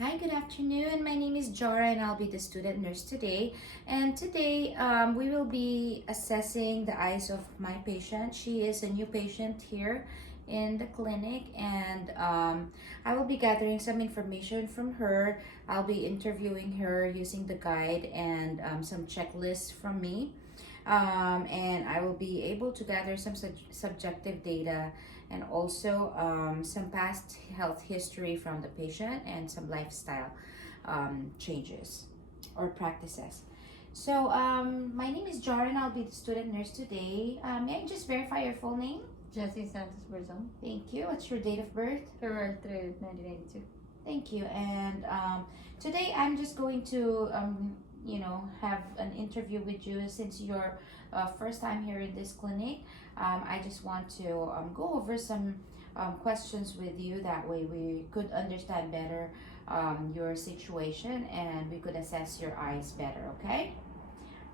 Hi, good afternoon. My name is Jara and I'll be the student nurse today. And today we will be assessing the eyes of my patient. She is a new patient here in the clinic and I will be gathering some information from her. I'll be interviewing her using the guide and some checklists from me. And I will be able to gather some subjective data and also some past health history from the patient and some lifestyle changes or practices. So my name is Joran. I'll be the student nurse today. May I just verify your full name? Josephine Padilla. Thank you. What's your date of birth? February 3rd, 1982. Thank you. And today I'm just going to have an interview with you since you're first time here in this clinic. I just want to go over some questions with you. That way we could understand better your situation and we could assess your eyes better, okay?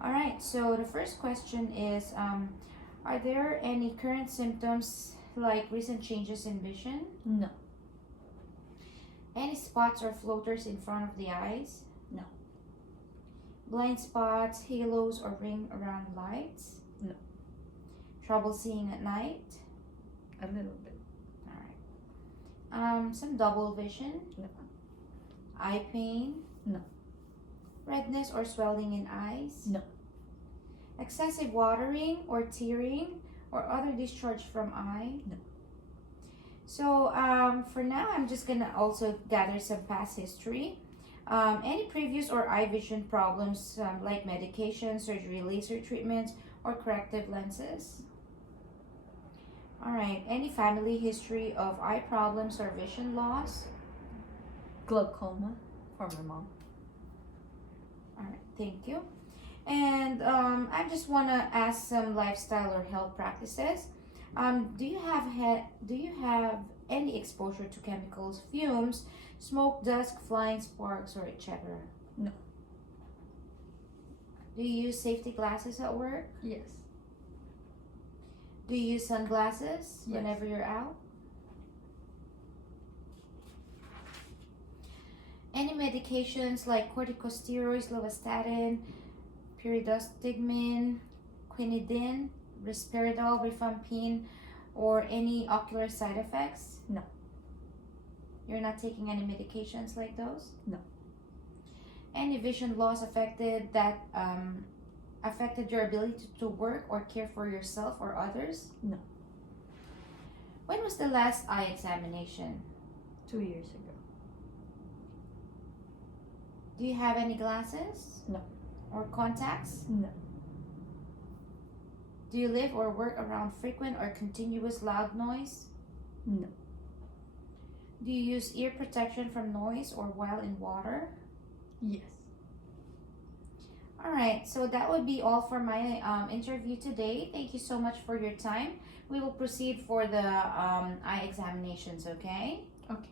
All right, so the first question is, are there any current symptoms like recent changes in vision? No. Any spots or floaters in front of the eyes? No. Blind spots, halos, or ring around lights? No. Trouble seeing at night? A little bit. All right. Some double vision? No. Eye pain? No. Redness or swelling in eyes? No. Excessive watering or tearing or other discharge from eye? No. So for now, I'm just gonna also gather some past history. Any previous or eye vision problems like medication, surgery, laser treatments, or corrective lenses? All right. Any family history of eye problems or vision loss? Glaucoma for my mom. All right. Thank you. And I just want to ask some lifestyle or health practices. Do you have any exposure to chemicals, fumes, smoke, dust, flying sparks, or etc.? No. Do you use safety glasses at work? Yes. Do you use sunglasses Yes. whenever you're out? Any medications like corticosteroids, lovastatin, pyridostigmine, quinidine, risperidone, rifampin, or any ocular side effects? No. You're not taking any medications like those? No. Any vision loss affected your ability to work or care for yourself or others? No. When was the last eye examination? 2 years ago. Do you have any glasses? No. Or contacts? No. Do you live or work around frequent or continuous loud noise? No. Do you use ear protection from noise or while in water? Yes. All right, so that would be all for my interview today. Thank you so much for your time. We will proceed for the eye examinations, okay? Okay.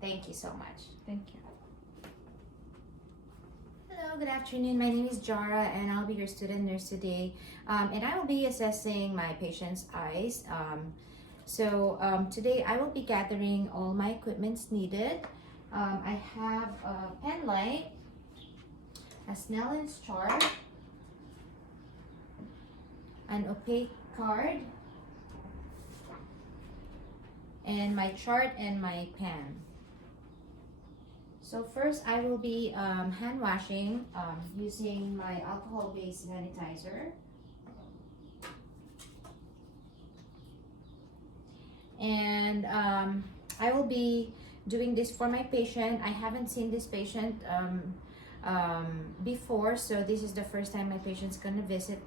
Thank you so much. Thank you. Hello, good afternoon. My name is Jara and I'll be your student nurse today. And I will be assessing my patient's eyes. Today I will be gathering all my equipments needed. I have a pen light, a Snellen's chart, an opaque card, and my chart and my pen. So first I will be hand washing using my alcohol-based sanitizer. And I will be doing this for my patient. I haven't seen this patient before, so this is the first time my patient's gonna visit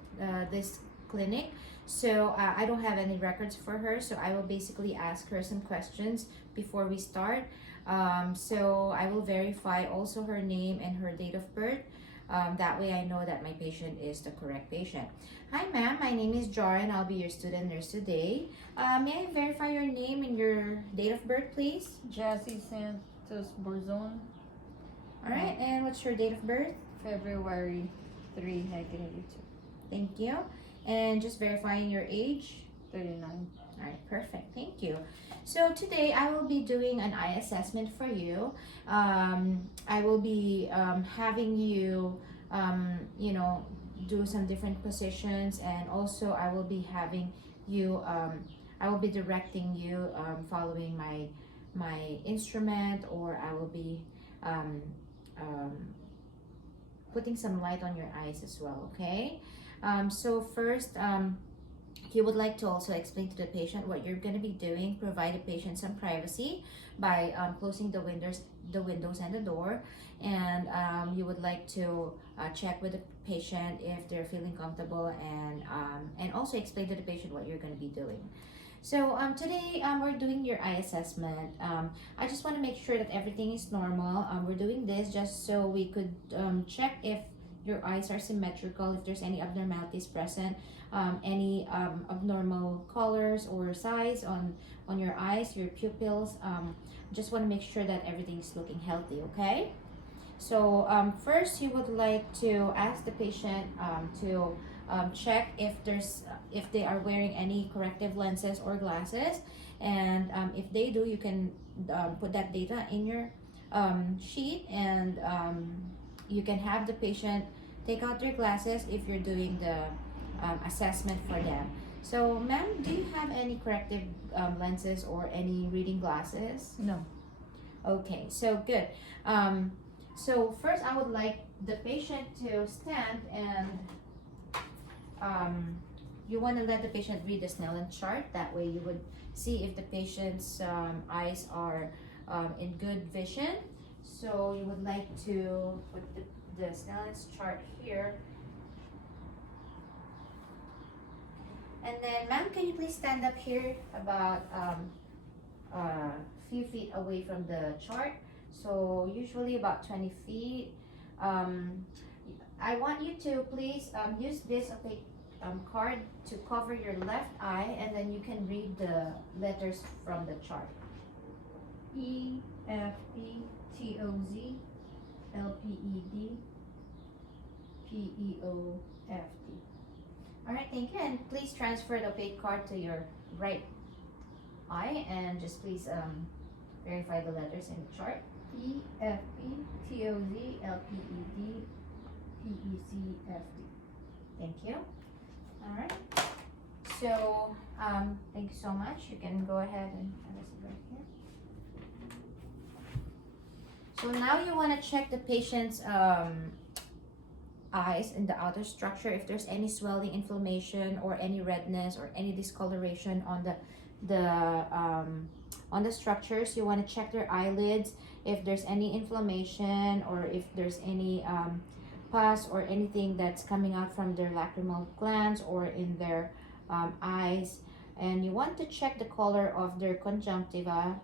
this clinic. So I don't have any records for her, so I will basically ask her some questions before we start. So I will verify also her name and her date of birth. That way I know that my patient is the correct patient. Hi ma'am, my name is Joran. I'll be your student nurse today. May I verify your name and your date of birth, please? Josephine Padilla. All right, and what's your date of birth? February 3, 1982. Thank you. And just verifying your age. 39. All right, perfect. Thank you. So today I will be doing an eye assessment for you. I will be having you, you know, do some different positions, and also I will be having you. I will be directing you following my instrument, or I will be um, um, putting some light on your eyes as well. Okay. So first. You would like to also explain to the patient what you're going to be doing, provide the patient some privacy by closing the windows and the door, and you would like to check with the patient if they're feeling comfortable, and also explain to the patient what you're going to be doing. So today we're doing your eye assessment. I just want to make sure that everything is normal. We're doing this just so we could check if your eyes are symmetrical, if there's any abnormalities present, any abnormal colors or size on your eyes, your pupils. Just want to make sure that everything is looking healthy, okay? So first you would like to ask the patient to check if they are wearing any corrective lenses or glasses, and if they do, you can put that data in your sheet, and you can have the patient take out their glasses if you're doing the assessment for them. So, ma'am, do you have any corrective lenses or any reading glasses? No. Okay, so good. So first, I would like the patient to stand, and you want to let the patient read the Snellen chart. That way, you would see if the patient's eyes are in good vision. So you would like to put the Snellen's chart here. And then, ma'am, can you please stand up here about a few feet away from the chart? So usually about 20 feet. I want you to please use this opaque card to cover your left eye, and then you can read the letters from the chart. E F E T O Z L P E D P E O F D. All right, thank you. And please transfer the opaque card to your right eye, and just please verify the letters in the chart. E F E T O Z L P E D P E C F D. Thank you. All right. So thank you so much. You can go ahead and have a seat right here. So now you want to check the patient's eyes in the outer structure, if there's any swelling, inflammation, or any redness or any discoloration on the structures. You want to check their eyelids if there's any inflammation, or if there's any pus or anything that's coming out from their lacrimal glands or in their eyes. And you want to check the color of their conjunctiva,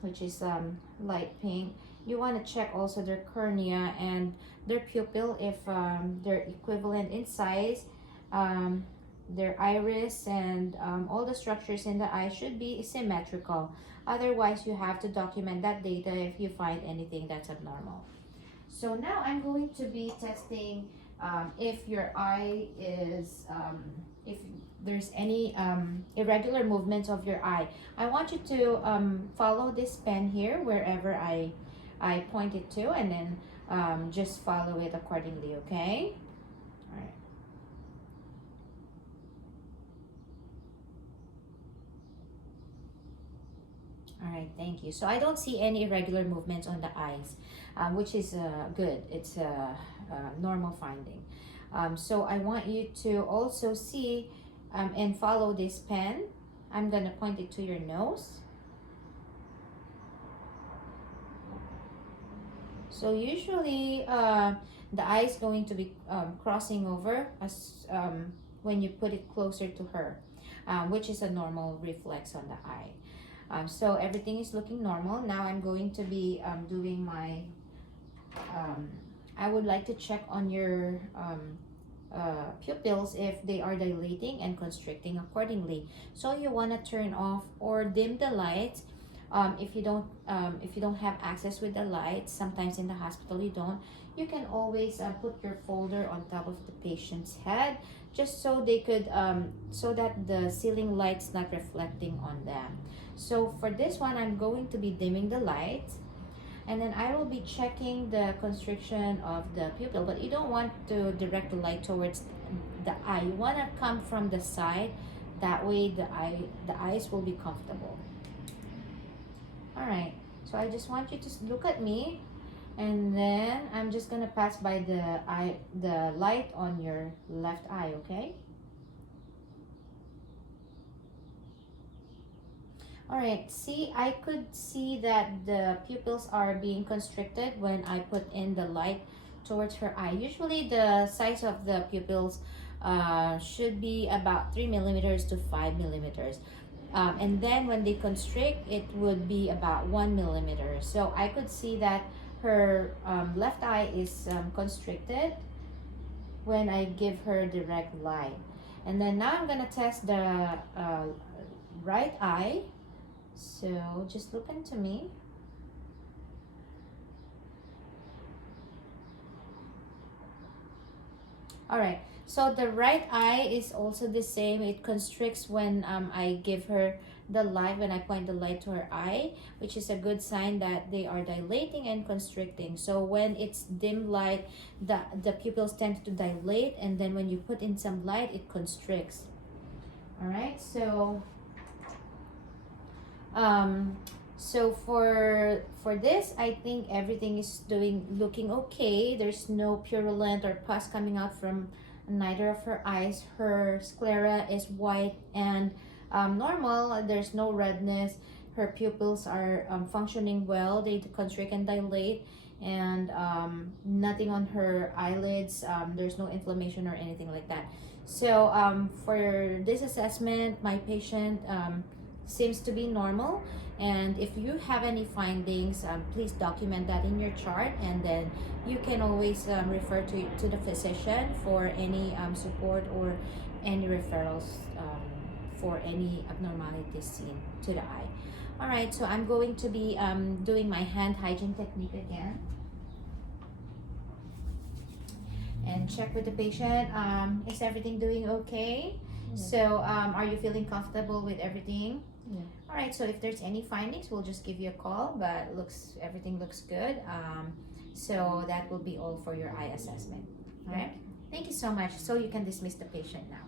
which is light pink. You want to check also their cornea and their pupil, if they're equivalent in size. Their iris and all the structures in the eye should be symmetrical. Otherwise, you have to document that data if you find anything that's abnormal. So now I'm going to be testing if your eye is, if there's any irregular movements of your eye. I want you to follow this pen here wherever I point it to, and then just follow it accordingly, okay? All right. All right, thank you. So I don't see any irregular movements on the eyes, which is good. It's a normal finding. So I want you to also see and follow this pen. I'm gonna point it to your nose. So usually the eye is going to be crossing over as when you put it closer to her, which is a normal reflex on the eye. So everything is looking normal. Now I'm going to be doing my, I would like to check on your pupils if they are dilating and constricting accordingly. So you want to turn off or dim the lights if you don't have access with the lights, sometimes in the hospital you don't, you can always put your folder on top of the patient's head, just so they could so that the ceiling light's not reflecting on them. So for this one, I'm going to be dimming the light, and then I will be checking the constriction of the pupil. But you don't want to direct the light towards the eye. You want to come from the side. That way the eyes will be comfortable. All right. So I just want you to look at me, and then I'm just gonna pass by the light on your left eye. Okay. All right, see, I could see that the pupils are being constricted when I put in the light towards her eye. Usually the size of the pupils should be about 3 millimeters to 5 millimeters. And then when they constrict, it would be about 1 millimeter. So I could see that her left eye is constricted when I give her direct light. And then now I'm gonna test the right eye. So just look into me. All right, so the right eye is also the same. It constricts when I give her the light, when I point the light to her eye, which is a good sign that they are dilating and constricting. So when it's dim light, the pupils tend to dilate, and then when you put in some light, it constricts. All right, so for this, I think everything is looking okay. There's no purulent or pus coming out from neither of her eyes. Her sclera is white and normal. There's no redness. Her pupils are functioning well. They constrict and dilate, and nothing on her eyelids. There's no inflammation or anything like that. So for this assessment, my patient seems to be normal, and if you have any findings, please document that in your chart, and then you can always refer to the physician for any support or any referrals for any abnormalities seen to the eye. All right, so I'm going to be doing my hand hygiene technique again and check with the patient. Is everything doing okay? Yeah. So are you feeling comfortable with everything? Yeah. All right, so if there's any findings, we'll just give you a call, but everything looks good. So that will be all for your eye assessment. All right, thank you so much. So you can dismiss the patient now.